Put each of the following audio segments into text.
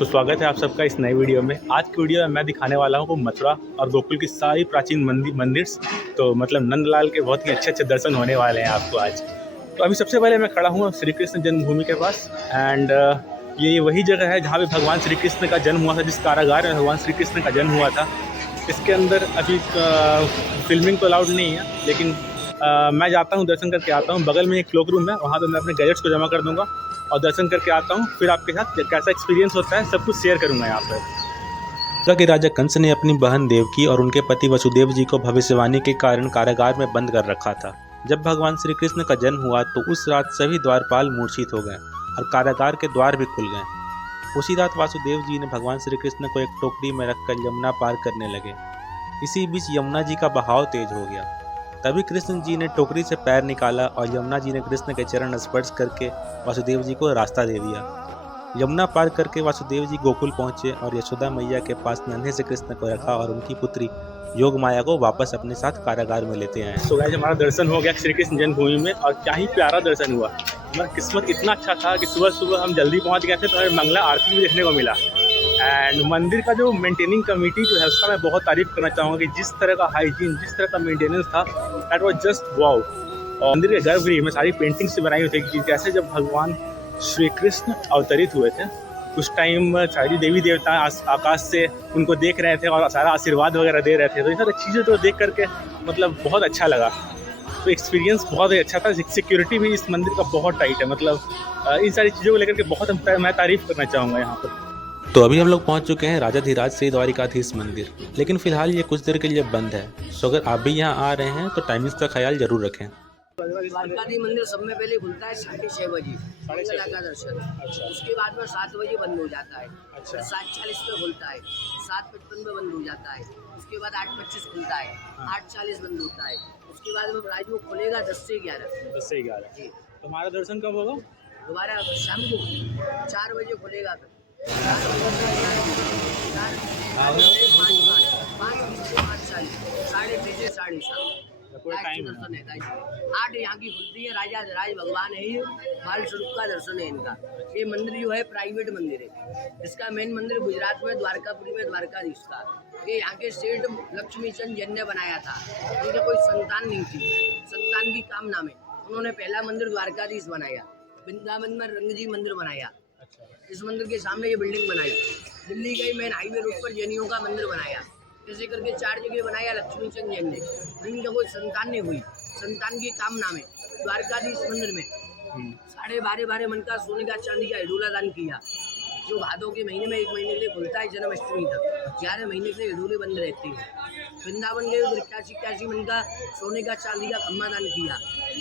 तो स्वागत है आप सबका इस नई वीडियो में। आज की वीडियो में मैं दिखाने वाला हूँ मथुरा और गोकुल की सारी प्राचीन मंदिर। तो मतलब नंदलाल के बहुत ही अच्छे दर्शन होने वाले हैं आपको आज। तो अभी सबसे पहले मैं खड़ा हूँ श्री कृष्ण जन्मभूमि के पास एंड ये वही जगह है जहाँ पे भगवान श्री कृष्ण का जन्म हुआ था, जिस कारागार में भगवान श्री कृष्ण का जन्म हुआ था। इसके अंदर अभी फिल्मिंग तो अलाउड नहीं है, लेकिन मैं जाता हूँ, दर्शन करके आता हूँ। बगल में एक क्लोक रूम है, वहाँ पे मैं अपने गैजेट्स को जमा कर दूँगा और दर्शन करके आता हूँ। फिर आपके साथ कैसा एक्सपीरियंस होता है सब कुछ शेयर करूँगा यहाँ पर। मथुरा के राजा कंस ने अपनी बहन देवकी और उनके पति वसुदेव जी को भविष्यवाणी के कारण कारागार में बंद कर रखा था। जब भगवान श्री कृष्ण का जन्म हुआ तो उस रात सभी द्वारपाल मूर्छित हो गए और कारागार के द्वार भी खुल गए। उसी रात वासुदेव जी ने भगवान श्री कृष्ण को एक टोकरी में रखकर यमुना पार करने लगे। इसी बीच यमुना जी का बहाव तेज हो गया। तभी कृष्ण जी ने टोकरी से पैर निकाला और यमुना जी ने कृष्ण के चरण स्पर्श करके वासुदेव जी को रास्ता दे दिया। यमुना पार करके वासुदेव जी गोकुल पहुंचे और यशोदा मैया के पास नन्हे से कृष्ण को रखा और उनकी पुत्री योग माया को वापस अपने साथ कारागार में लेते आए। तो गाइस, हमारा दर्शन हो गया श्री कृष्ण जन्मभूमि में और क्या ही प्यारा दर्शन हुआ। हमारा किस्मत इतना अच्छा था कि सुबह सुबह हम जल्दी पहुंच गए थे तो हमें मंगला आरती भी देखने को मिला। एंड मंदिर का जो मेंटेनिंग कमेटी जो है उसका मैं बहुत तारीफ करना चाहूँगा कि जिस तरह का हाइजीन, जिस तरह का मेंटेनेंस था, दैट वाज जस्ट वाओ। और मंदिर के गर्भगृह में सारी पेंटिंग्स से बनाई हुई थी कि जैसे जब भगवान श्री कृष्ण अवतरित हुए थे उस टाइम सारी देवी देवता आकाश से उनको देख रहे थे और सारा आशीर्वाद वगैरह दे रहे थे। तो ये सारी चीज़ें तो देख करके मतलब बहुत अच्छा लगा। तो एक्सपीरियंस बहुत ही अच्छा था। सिक्योरिटी भी इस मंदिर का बहुत टाइट है। मतलब इन सारी चीज़ों को लेकर के बहुत मैं तारीफ़ करना चाहूँगा यहाँ पर। तो अभी हम लोग पहुंच चुके हैं राजाधिराज श्री द्वारिकाधीश मंदिर, लेकिन फिलहाल ये कुछ देर के लिए बंद है। सो अगर आप भी यहाँ आ रहे हैं तो टाइमिंग्स का ख्याल जरूर रखें। द्वारकाधीश मंदिर सब में पहले खुलता है 6:30 बजे मंगला का दर्शन। अच्छा। उसके बाद में 7 बजे बंद हो जाता है। अच्छा। 7:40 में खुलता है, 7:55 में बंद हो जाता है। उसके बाद 8:25 खुलता है, 8:40 बंद होता है। उसके बाद में रात को खुलेगा 10 से 11। 10 से 11 जी। तो हमारा दर्शन कब होगा? दोबारा शाम को 4 बजे खुलेगा। फिर 5:40 7:30 टाइम दर्शन है। 8 यहाँ की खुलती है। राजा राज भगवान है, ये बाल स्वरूप का दर्शन है इनका। ये मंदिर जो है प्राइवेट मंदिर है। इसका मेन मंदिर गुजरात में द्वारकापुरी में द्वारकाधीश का। ये यहाँ के सेठ लक्ष्मी चंद जैन ने बनाया था। इनके कोई संतान नहीं थी, संतान की कामना में उन्होंने पहला मंदिर द्वारकाधीश बनाया। वृंदावन में रंग जी मंदिर बनाया। इस मंदिर के सामने ये बिल्डिंग बनाई। दिल्ली के मेन हाईवे रोड पर जैनियों का मंदिर बनाया। ऐसे करके 4 जगह बनाया लक्ष्मी चंद जैन ने। इनका कोई संतान नहीं हुई, संतान की कामना में द्वारकाधीश मंदिर में 12.5 मन का सोने का चांदी का हिडोला दान किया, जो भादों के महीने में 1 महीने के लिए खुलता है जन्माष्टमी तक। 11 महीने के लिए हिडोले बंद रहते हैं। वृंदावन के 81 मन का सोने का चांदी का खम्मा दान किया।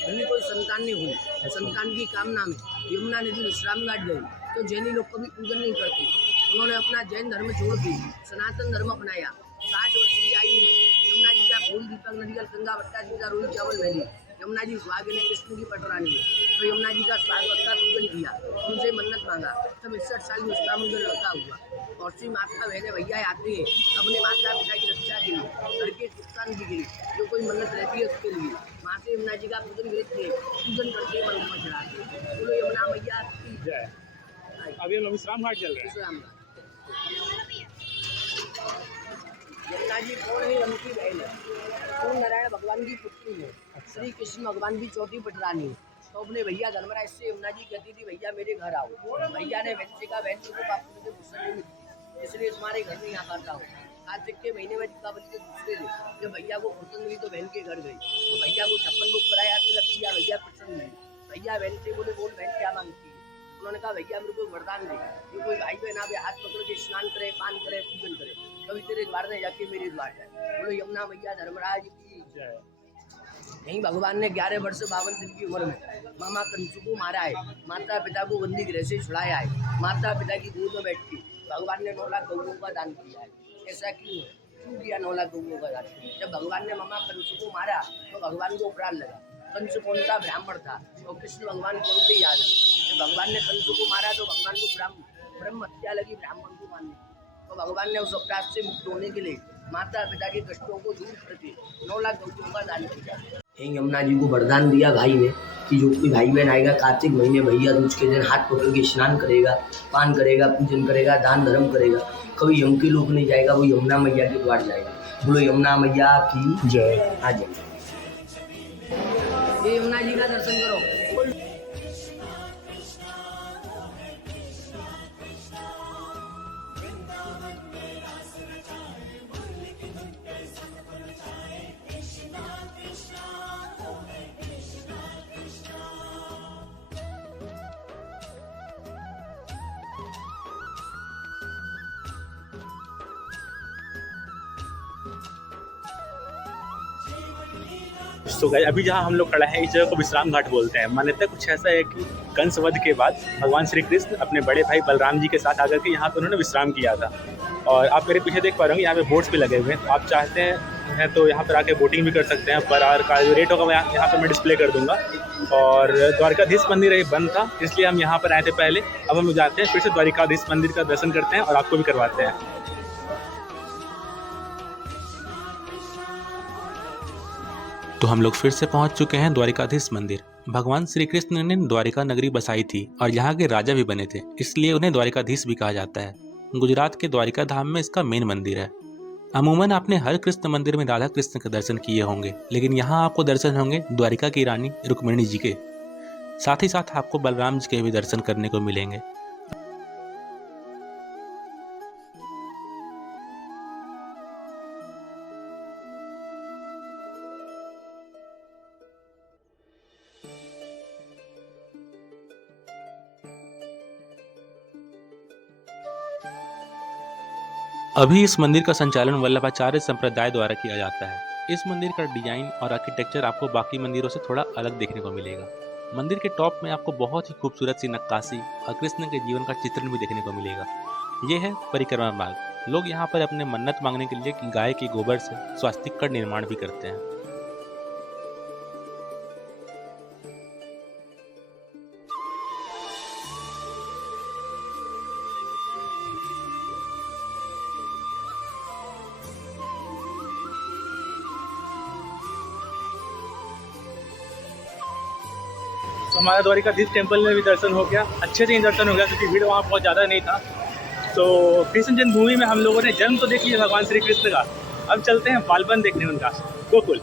इनमें कोई संतान नहीं हुई, संतान की कामना में यमुना नदी विश्राम घाट गए तो जैनी लोग कभी पूजन नहीं करते। उन्होंने अपना जैन धर्म छोड़ के सनातन धर्म अपनाया। 60 वर्ष की आयु में यमुना जी का फूल दीपक नदिकल गंगा भट्टा जी का रोही चावल मेली यमुना जी सुहागिन है, कृष्ण की पटरानी है। तो यमुना जी का स्वागत का पूजन किया, उनसे मन्नत मांगा। तब 61 साल में उसका मुझे लड़का हुआ। और सी माता बहने भैया आते हैं अपने माता पिता की रक्षा के लिए, लड़के सुल्तान जी के लिए, जो कोई मन्नत रहती है उसके लिए माँ से यमुना जी का पूजन करते हैं, पूजन करके मनोमा चढ़ाते। बोलो यमुना मैया की जय। अभी हम लोग विश्राम घाट चल रहे हैं। यमुना जी कौन है? उनकी बहन है, पूर्ण नारायण भगवान की पुत्री है। श्री कृष्ण भगवान की चौथी पटरानी है। तो अपने भैया धर्मराज से यमुना जी कहती थी भैया मेरे घर आओ। भैया ने बहन से कहा बहन को बापू मुझे गुस्सा नहीं मिलती, इसलिए तुम्हारे घर में यहाँ पाता हूँ। कार्तिक के महीने में दीपावली के दूसरे दिन जब भैया को फुर्सत मिली तो बहन के घर गई। तो भैया को 56 बुक कराया, तिलक किया, भैया प्रसन्न हुई। भैया बहन से बोले बोल बहन क्या मांगती है? उन्होंने कहा भैया मेरे को वरदान दे, जो कोई भाई बहन आप हाथ पकड़ के स्नान करे, पान करे, पूजन करे, कभी तेरे द्वार में जाके मेरे द्वार जाए। बोलो यमुना मैया धर्मराज की जय। यही भगवान ने 11 वर्ष 52 दिन की उम्र में मामा कंसु को मारा है, माता पिता को बंदी गृह से छुड़ाया है, माता पिता की गोद में बैठ के भगवान ने 9 लाख गौओं का दान किया है। ऐसा क्यों किया 9 लाख गौओं का दान? जब भगवान ने मामा कंसु को मारा तो भगवान को उपराध लगा। कंस कौन सा ब्राह्मण था और कृष्ण भगवान कौन से यादव? जब भगवान ने कंस को मारा तो भगवान को ब्रह्म हत्या लगी ब्राह्मण को मारने। तो भगवान ने उस अपराध से मुक्त होने के लिए माता पिता के कष्टों को दूर करके 9 लाख गौओं का दान किया। यमुना जी को वरदान दिया भाई ने कि जो कोई भाई बहन आएगा कार्तिक महीने भैया दूज के दिन हाथ पकड़ के स्नान करेगा, पान करेगा, पूजन करेगा, दान धर्म करेगा, कभी यम के लोक नहीं जाएगा, वो यमुना मैया के द्वार जाएगा। बोलो यमुना मैया की जय। आ जाए। ये यमुना जी का दर्शन करो। तो गाइस अभी जहाँ हम लोग खड़ा हैं इस जगह को विश्राम घाट बोलते हैं। मान्यता कुछ ऐसा है कि कंस वध के बाद भगवान श्री कृष्ण अपने बड़े भाई बलराम जी के साथ आकर के यहाँ पर उन्होंने विश्राम किया था। और आप मेरे पीछे देख पा रहे होंगे यहाँ पे बोट्स भी लगे हुए हैं, तो आप चाहते हैं तो यहाँ पर आके बोटिंग भी कर सकते हैं। पर आवर का जो रेट होगा मैं यहाँ पर मैं डिस्प्ले कर दूंगा। और द्वारकाधीश मंदिर ये बंद था इसलिए हम यहाँ पर आए थे पहले। अब हम जाते हैं फिर से द्वारकाधीश मंदिर का दर्शन करते हैं और आपको भी करवाते हैं। तो हम लोग फिर से पहुंच चुके हैं द्वारिकाधीश मंदिर। भगवान श्री कृष्ण ने द्वारिका नगरी बसाई थी और यहाँ के राजा भी बने थे, इसलिए उन्हें द्वारिकाधीश भी कहा जाता है। गुजरात के द्वारिका धाम में इसका मेन मंदिर है। अमूमन आपने हर कृष्ण मंदिर में राधा कृष्ण के दर्शन किए होंगे, लेकिन यहाँ आपको दर्शन होंगे द्वारिका की रानी रुक्मिणी जी के। साथ ही साथ आपको बलराम जी के भी दर्शन करने को मिलेंगे। अभी इस मंदिर का संचालन वल्लभाचार्य संप्रदाय द्वारा किया जाता है। इस मंदिर का डिजाइन और आर्किटेक्चर आपको बाकी मंदिरों से थोड़ा अलग देखने को मिलेगा। मंदिर के टॉप में आपको बहुत ही खूबसूरत सी नक्काशी और कृष्ण के जीवन का चित्रण भी देखने को मिलेगा। ये है परिक्रमा मार्ग। लोग यहाँ पर अपने मन्नत मांगने के लिए गाय के गोबर से स्वास्तिक का निर्माण भी करते हैं। तो हमारा द्वारिकाधीश टेम्पल में भी दर्शन हो गया, अच्छे से ही दर्शन हो गया क्योंकि भीड़ वहाँ बहुत ज़्यादा नहीं था। तो कृष्ण जन्मभूमि में हम लोगों ने जन्म तो देख लिया भगवान श्री कृष्ण का। अब चलते हैं बालपन देखने उनका, गोकुल।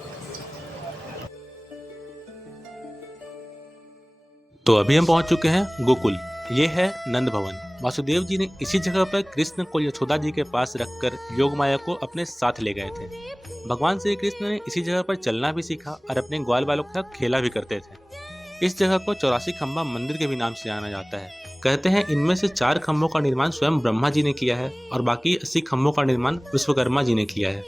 तो अभी हम पहुंच चुके हैं गोकुल। ये है नंद भवन। वासुदेव जी ने इसी जगह पर कृष्ण को यशोदा जी के पास रखकर योग माया को अपने साथ ले गए थे। भगवान श्री कृष्ण ने इसी जगह पर चलना भी सीखा और अपने ग्वाल बालों के साथ खेला भी करते थे। इस जगह को 84 खंबा मंदिर के भी नाम से जाना जाता है। कहते हैं इनमें से 4 खंभों का निर्माण स्वयं ब्रह्मा जी ने किया है और बाकी 80 खंभों का निर्माण विश्वकर्मा जी ने किया है।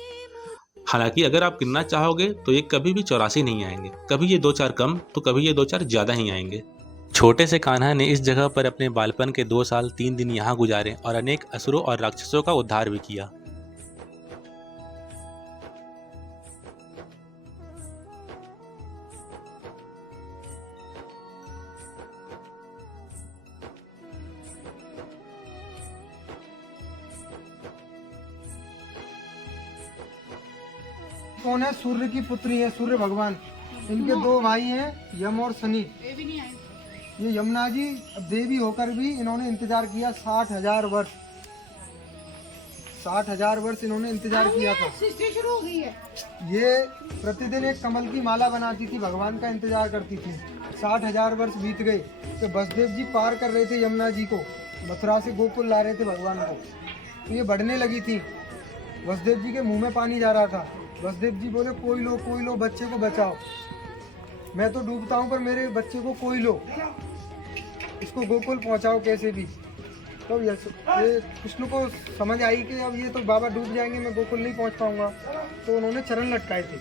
हालांकि अगर आप गिनना चाहोगे तो ये कभी भी 84 नहीं आएंगे, कभी ये 2-4 कम तो कभी ये 2-4 ज्यादा ही आएंगे। छोटे से कान्हा ने इस जगह पर अपने बालपन के 2 साल 3 दिन यहाँ गुजारे और अनेक असुरों और राक्षसों का उद्धार भी किया। कौन है? सूर्य की पुत्री है, सूर्य भगवान। इनके 2 भाई हैं, यम और शनि। ये यमुना जी देवी होकर भी इन्होंने इंतजार किया 60,000 वर्ष। 60,000 वर्ष इन्होंने इंतजार किया था। शुरू हो गई है। ये प्रतिदिन एक कमल की माला बनाती थी, भगवान का इंतजार करती थी। 60,000 वर्ष बीत गए तो वसुदेव जी पार कर रहे थे यमुना जी को, मथुरा से गोकुल ला रहे थे भगवान को। तो ये बढ़ने लगी थी, वसुदेव जी के मुंह में पानी जा रहा था। वसुदेव जी बोले कोई लो बच्चे को बचाओ, मैं तो डूबता हूँ पर मेरे बच्चे को कोई लो, इसको गोकुल पहुँचाओ कैसे भी। तो ये कृष्ण को समझ आई कि अब ये तो बाबा डूब जाएंगे, मैं गोकुल नहीं पहुँच पाऊँगा। तो उन्होंने चरण लटकाए थे।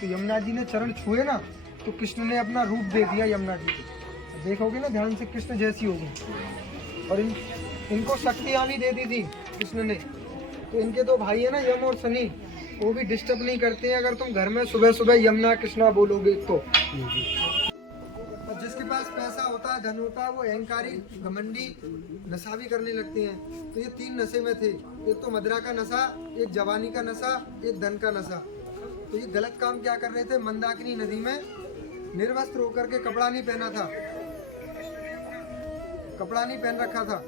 तो यमुना जी ने चरण छुए ना तो कृष्ण ने अपना रूप दे दिया यमुना जी को। देखोगे ना ध्यान से, कृष्ण जैसी होगी। और इनको शक्तियाँ भी दे दी थी कृष्ण ने। तो इनके 2 भाई है ना, यम और शनि, वो भी डिस्टर्ब नहीं करते हैं अगर तुम घर में सुबह सुबह यमुना कृष्णा बोलोगे तो। और जिसके पास पैसा होता है, धन होता है, वो अहंकारी, घमंडी, नशा भी करने लगते हैं। तो ये 3 नशे में थे। एक तो मदिरा का नशा, एक जवानी का नशा, एक धन का नशा। तो ये गलत काम क्या कर रहे थे, मंदाकिनी नदी में निर्वस्त्र होकर के, कपड़ा नहीं पहना था, कपड़ा नहीं पहन रखा था,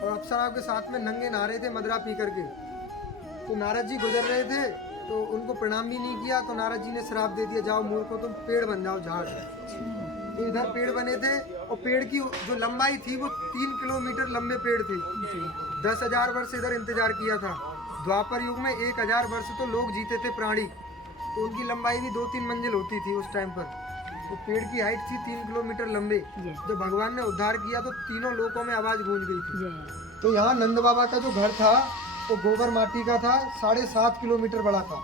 और अप्सरा के साथ में नंगे नहा रहे थे मदरा पी करके। तो नारद जी गुजर रहे थे तो उनको प्रणाम भी नहीं किया, तो नारद जी ने श्राप दे दिया, जाओ मूर्खो तुम पेड़ बन जाओ, झाड़। तो इधर पेड़ बने थे और पेड़ की जो लंबाई थी वो 3 किलोमीटर लंबे पेड़ थे। 10,000 वर्ष इधर इंतजार किया था। द्वापर युग में 1,000 वर्ष तो लोग जीते थे प्राणी, तो उनकी लंबाई भी 2-3 मंजिल होती थी उस टाइम पर। तो पेड़ की हाइट थी 3 किलोमीटर लंबे। जब भगवान ने उद्धार किया तो तीनों लोकों में आवाज गूंज गई थी। तो यहाँ नंद बाबा का जो घर था वो गोबर माटी का था, 7.5 किलोमीटर बड़ा था।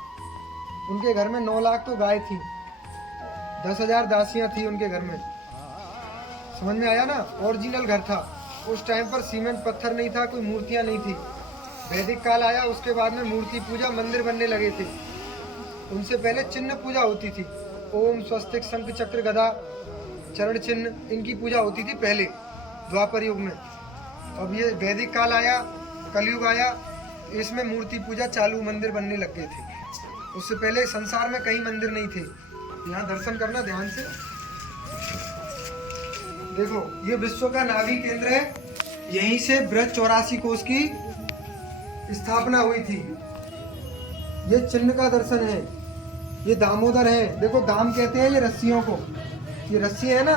उनके घर में 9 लाख तो गाय थी, 10,000 दासियां थी उनके घर में। समझ में आया ना? ओरिजिनल घर था। उस टाइम पर सीमेंट पत्थर नहीं था, कोई मूर्तियां नहीं थी। वैदिक काल आया, उसके बाद में मूर्ति पूजा, मंदिर बनने लगे थे। उनसे पहले चिन्ह पूजा होती थी, ओम, स्वस्तिक, शंख, चक्र, गदा, चरण चिन्ह, इनकी पूजा होती थी पहले द्वापर युग में। अब ये वैदिक काल आया, कलयुग आया, इसमें मूर्ति पूजा चालू, मंदिर बनने लग गए थे। उससे पहले संसार में कहीं मंदिर नहीं थे। यहाँ दर्शन करना ध्यान से। देखो ये विश्व का नाभि केंद्र है, यहीं से बृहद 84 कोष की स्थापना हुई थी। ये चिन्ह का दर्शन है, ये दामोदर है। देखो दाम कहते हैं ये रस्सियों को, ये रस्सी है ना,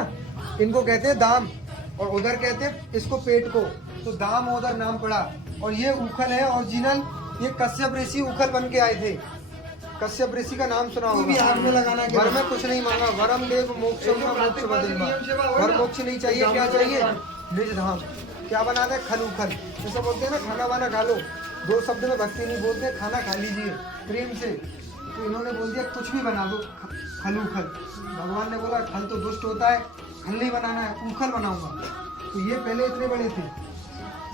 इनको कहते हैं दाम, और उधर कहते हैं इसको पेट को, तो दामोदर नाम पड़ा। और ये उखल है ओरिजिनल, ये कश्यप ऋषि उखल बन के आए थे। कश्यप ऋषि का नाम सुना होगा। भी हाथ में लगाना, वर में कुछ नहीं मांगा, वरम देव मोक्षम का मोक्ष बदलना। वर मोक्ष नहीं चाहिए, क्या चाहिए? निज धाम। क्या बना दे? खल उखल। जैसा बोलते हैं ना, खाना वाना खा लो, 2 शब्द में भक्ति नहीं बोलते, खाना खा लीजिए प्रेम से। तो इन्होंने बोल दिया कुछ भी बना दो, खल उखल। भगवान ने बोला खल तो दुष्ट होता है, खल नहीं बनाना है, उखल बनाऊंगा। तो ये पहले इतने बड़े थे,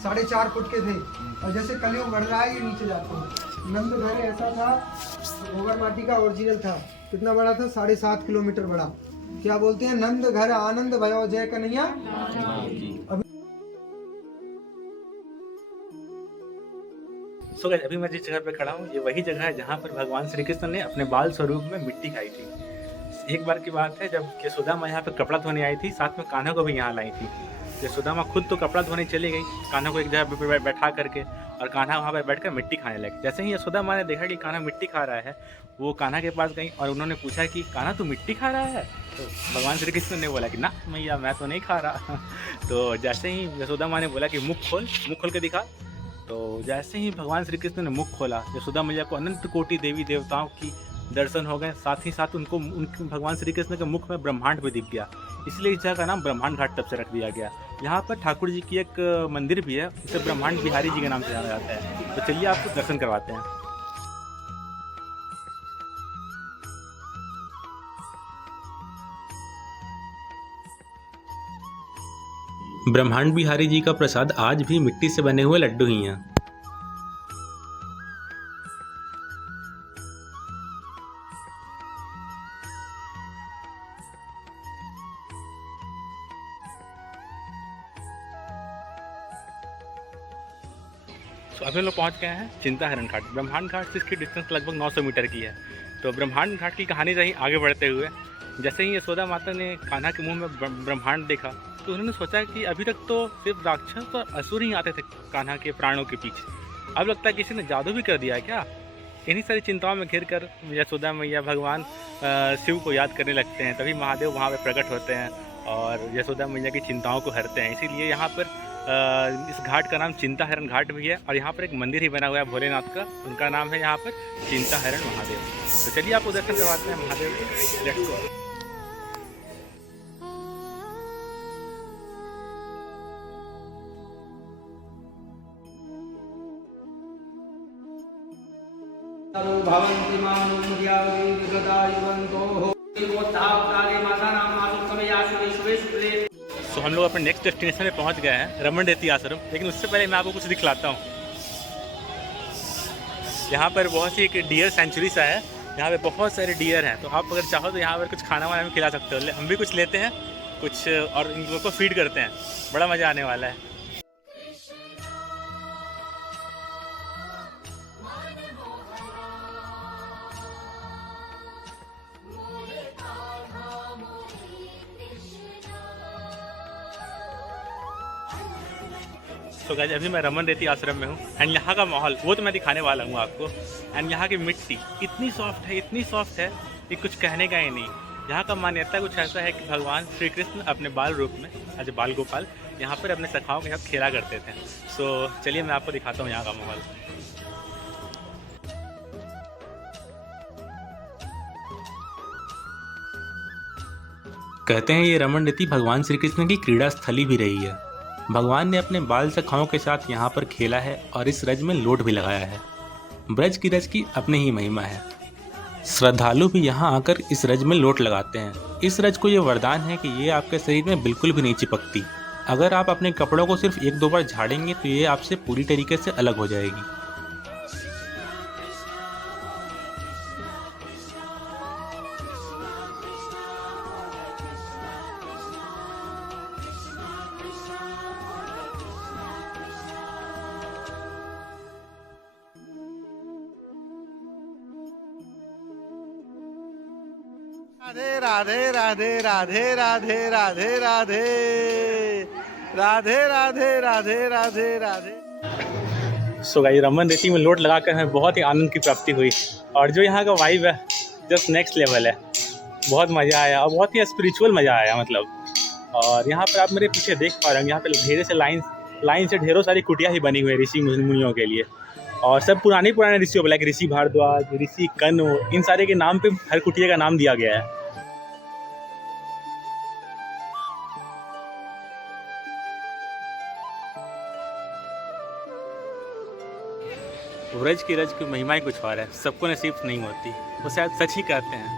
4.5 फुट के थे, और जैसे कलयुग बढ़ रहा है ये नीचे जाते हैं। नंद घर ऐसा था, गोबर माटी का ओरिजिनल था। कितना बड़ा था? 7.5 किलोमीटर बड़ा। क्या बोलते हैं? नंद घर आनंद भयो जय कन्हैया। सो गाइस, अभी मैं जिस जगह पे खड़ा हूँ ये वही जगह है जहाँ पर भगवान श्री कृष्ण ने अपने बाल स्वरूप में मिट्टी खाई थी। एक बार की बात है जब यशोदा माँ यहाँ पे कपड़ा धोने आई थी, साथ में कान्हा को भी यहाँ लाई थी। यशोदा माँ खुद तो कपड़ा धोने चली गई, कान्हा को एक जगह पे बैठा करके, और कान्हा वहाँ पर बैठकर मिट्टी खाने लगी। जैसे ही यशोदा माँ ने देखा कि कान्हा मिट्टी खा रहा है, वो कान्हा के पास गई और उन्होंने पूछा कि कान्हा तू मिट्टी खा रहा है? तो भगवान श्री कृष्ण ने बोला कि ना मैया, मैं तो नहीं खा रहा। तो जैसे ही यशोदा माँ ने बोला कि मुख खोल के दिखा, तो जैसे ही भगवान श्री कृष्ण ने मुख खोला, यशोदा मैया को अनंत कोटि देवी देवताओं की दर्शन हो गए। साथ ही साथ उनको भगवान श्री कृष्ण के मुख में ब्रह्मांड भी दिख गया। इसलिए इस जगह का नाम ब्रह्मांड घाट तब से रख दिया गया। यहाँ पर ठाकुर जी की एक मंदिर भी है, उसे ब्रह्मांड बिहारी जी के नाम से जाना जाता है। तो चलिए आपको दर्शन करवाते हैं। ब्रह्मांड बिहारी जी का प्रसाद आज भी मिट्टी से बने हुए लड्डू ही हैं। तो अभी हम लोग पहुँच गए हैं चिंता हरण घाट। ब्रह्मांड घाट से इसकी डिस्टेंस लगभग 900 मीटर की है। तो ब्रह्मांड घाट की कहानी रही आगे बढ़ते हुए। जैसे ही यशोदा माता ने कान्हा के मुंह में ब्रह्मांड देखा, तो उन्होंने सोचा कि अभी तक तो सिर्फ राक्षस और असुर ही आते थे कान्हा के प्राणों के पीछे, अब लगता है किसी ने जादू भी कर दिया क्या। इन्हीं सारी चिंताओं में घिर कर यशोदा मैया भगवान शिव को याद करने लगते हैं। तभी महादेव वहाँ पर प्रकट होते हैं और यशोदा मैया की चिंताओं को हरते हैं। इसीलिए यहाँ पर इस घाट का नाम चिंता हरण घाट भी है। और यहाँ पर एक मंदिर ही बना हुआ है भोलेनाथ का, उनका नाम है यहाँ पर चिंता हरण महादेव। तो चलिए आपको दर्शन करवाते हैं महादेव के। Let's go. भवन्ति तो हम लोग अपने नेक्स्ट डेस्टिनेशन में पहुंच गए हैं, रमन रेती आश्रम। लेकिन उससे पहले मैं आपको कुछ दिखलाता हूँ। यहाँ पर बहुत सी एक डियर सेंचुरी सा है, यहाँ पे बहुत सारे डियर हैं। तो आप अगर चाहो तो यहाँ पर कुछ खाना वाना भी खिला सकते हो। हम भी कुछ लेते हैं कुछ और इन लोगों को फीड करते हैं। बड़ा मज़ा आने वाला है। तो गाइस अभी मैं रमन रेती आश्रम में हूँ एंड यहाँ का माहौल वो तो मैं दिखाने वाला हूँ आपको। एंड यहाँ की मिट्टी इतनी सॉफ्ट है कि कुछ कहने का ही नहीं। यहाँ का मान्यता कुछ ऐसा है कि भगवान श्री कृष्ण अपने बाल रूप में एज बाल गोपाल यहाँ पर अपने सखाओं के साथ खेला करते थे। सो चलिए मैं आपको दिखाता हूँ यहाँ का माहौल। कहते हैं ये रमन रेती भगवान श्री कृष्ण की क्रीड़ा स्थली भी रही है। भगवान ने अपने बाल सखाओं के साथ यहाँ पर खेला है और इस रज में लोट भी लगाया है। ब्रज की रज की अपनी ही महिमा है। श्रद्धालु भी यहाँ आकर इस रज में लोट लगाते हैं। इस रज को ये वरदान है कि ये आपके शरीर में बिल्कुल भी नहीं चिपकती। अगर आप अपने कपड़ों को सिर्फ 1-2 बार झाड़ेंगे तो ये आपसे पूरी तरीके से अलग हो जाएगी। राधे राधे राधे राधे राधे राधे राधे राधे राधे राधे राधे राधे। सो गाइस रमन रेती में लोट लगाकर हमें बहुत ही आनंद की प्राप्ति हुई और जो यहाँ का वाइब है जस्ट नेक्स्ट लेवल है। बहुत मज़ा आया और बहुत ही स्पिरिचुअल मज़ा आया मतलब। और यहाँ पर आप मेरे पीछे देख पा रहे हैं यहाँ पर ढेर से लाइन से ढेरों सारी कुटिया ही बनी हुई है ऋषि मुनियों के लिए। और सब पुराने ऋषियों पर लाइक ऋषि भारद्वाज, ऋषि कन्व, इन सारे के नाम पे हर कुटिया का नाम दिया गया है। व्रज की रज की महिमा ही कुछ और है, सबको नसीब नहीं होती, वो शायद सच ही कहते हैं।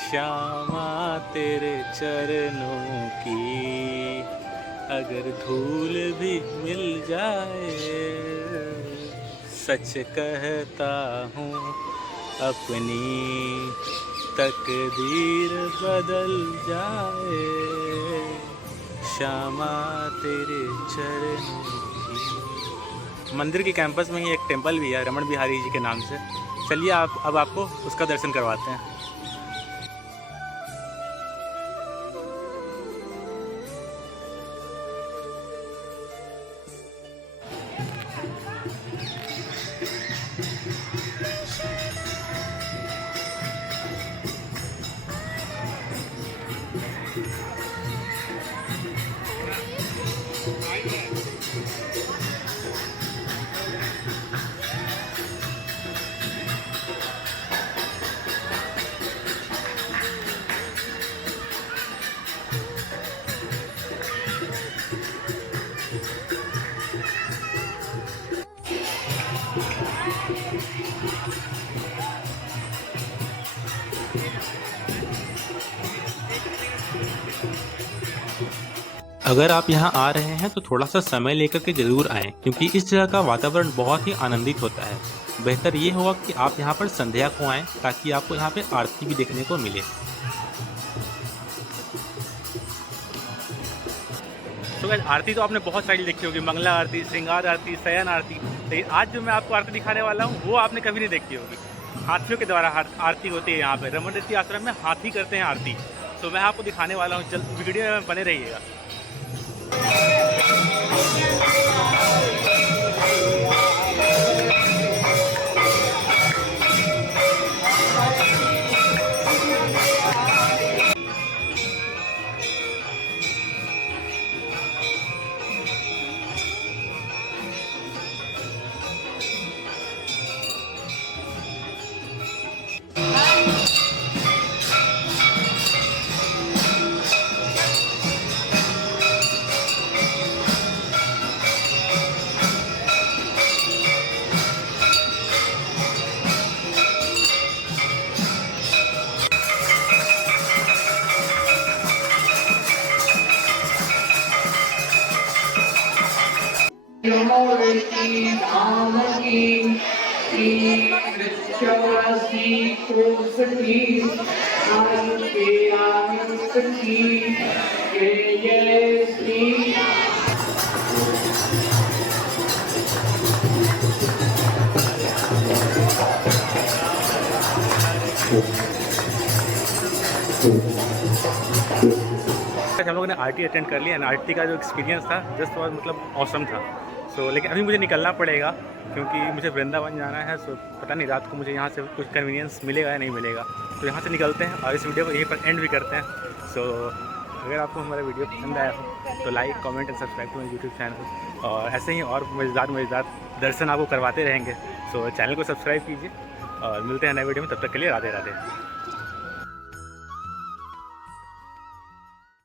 श्यामा तेरे चरणों की अगर धूल भी मिल जाए, सच कहता हूँ अपनी तकदीर बदल जाए। श्यामा तेरे चरणों की। मंदिर के कैंपस में ही एक टेंपल भी है रमन बिहारी जी के नाम से। चलिए अब आपको उसका दर्शन करवाते हैं। अगर आप यहाँ आ रहे हैं तो थोड़ा सा समय लेकर के ज़रूर आएं, क्योंकि इस जगह का वातावरण बहुत ही आनंदित होता है। बेहतर ये होगा कि आप यहाँ पर संध्या को आएं ताकि आपको यहाँ पे आरती भी देखने को मिले। तो गाइस आरती तो आपने बहुत सारी देखी होगी, मंगला आरती, श्रृंगार आरती, शयन आरती। लेकिन आज जो मैं आपको आरती दिखाने वाला हूँ वो आपने कभी नहीं देखी होगी। हाथियों के द्वारा आरती होती है यहाँ पे। रमन रेती आश्रम में हाथी करते हैं आरती। तो मैं आपको दिखाने वाला हूँ, जल्द वीडियो में बने रहिएगा। आज हम लोगों ने आरती अटेंड कर लिया एंड आरती का जो एक्सपीरियंस था जस्ट बहुत मतलब ऑसम था। सो लेकिन अभी मुझे निकलना पड़ेगा क्योंकि मुझे वृंदावन जाना है। सो पता नहीं रात को मुझे यहाँ से कुछ कन्वीनियंस मिलेगा या नहीं मिलेगा। तो यहाँ से निकलते हैं और इस वीडियो को यहीं पर एंड भी करते हैं। सो अगर आपको हमारा वीडियो पसंद आया हो तो like comment and subscribe to my YouTube channel, और ऐसे ही और मज़ेदार दर्शन आपको करवाते रहेंगे। सो चैनल को सब्सक्राइब कीजिए और मिलते हैं नए वीडियो में, तब तक के लिए राधे राधे।